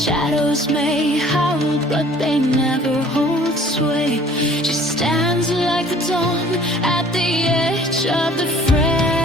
Shadows may howl, but they never hold sway. She stands like the dawn at the edge of the fray.